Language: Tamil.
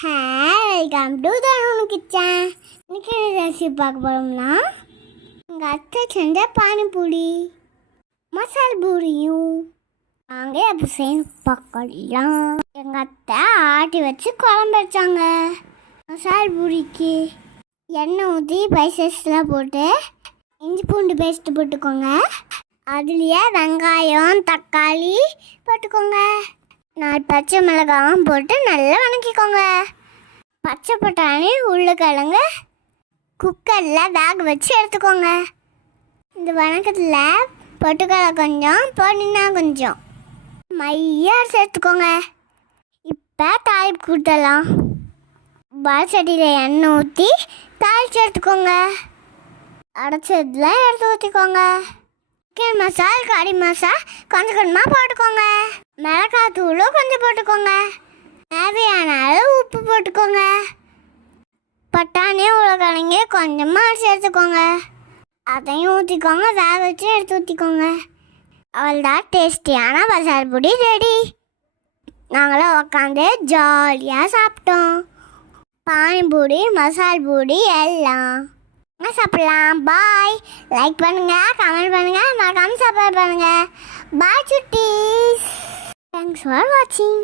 Welcome to Tarun kitchen. இன்னைக்கு ரெசிபி பார்க்க போகிறோம்னா எங்கள் அத்தை செஞ்ச பானிபூரி மசால் பூரியும் நாங்கள் அப்போ செய்ய பார்க்கலாம். எங்கள் அத்தை ஆட்டி வச்சு குழம்பு வச்சாங்க. மசால் பூரிக்கு எண்ணெய் ஊற்றி ஸ்பைசஸ்லாம் போட்டு இஞ்சி பூண்டு பேஸ்ட்டு போட்டுக்கோங்க. அதுலேயே வெங்காயம் தக்காளி போட்டுக்கோங்க. 4 பச்சை மிளகாயும் போட்டு நல்லா வணக்கிக்கோங்க. பச்சை பட்டாணி உருளைக்கிழங்கு குக்கரில் வேக வச்சு எடுத்துக்கோங்க. இந்த வணக்கத்தில் பொட்டுக்கடலை கொஞ்சம் பொடினா கொஞ்சம் மையாக அரைச்சி எடுத்துக்கோங்க. இப்போ தாளிப்பு கூட்டலாம். சட்டியில் எண்ணெய் ஊற்றி தாளித்து எடுத்துக்கோங்க. அரைச்சதில் எடுத்து ஊற்றிக்கோங்க. சிக்கன் மசாலா கறி மசாலா கொஞ்சம் கொஞ்சமாக போட்டுக்கோங்க. மிளகாய் தூளும் கொஞ்சம் போட்டுக்கோங்க. தேவையான அளவு உப்பு போட்டுக்கோங்க. பட்டாணி உருளைக்கிழங்கு கொஞ்சமாக அரைச்சி எடுத்துக்கோங்க. அதையும் ஊற்றிக்கோங்க. வேக வச்சு எடுத்து ஊற்றிக்கோங்க. அவ்வளோதான், டேஸ்டியான மசால் பொடி ரெடி. நாங்களும் உட்காந்து ஜாலியாக சாப்பிட்டோம். பானிபூரி மசால் பூரி எல்லாம் சாப்பிடலாம். பாய். லைக் பண்ணுங்கள், கமெண்ட் பண்ணுங்கள், மறக்காம சப்ஸ்கிரைப் பண்ணுங்கள். பாய் சுட்டீஸ். Thanks for watching.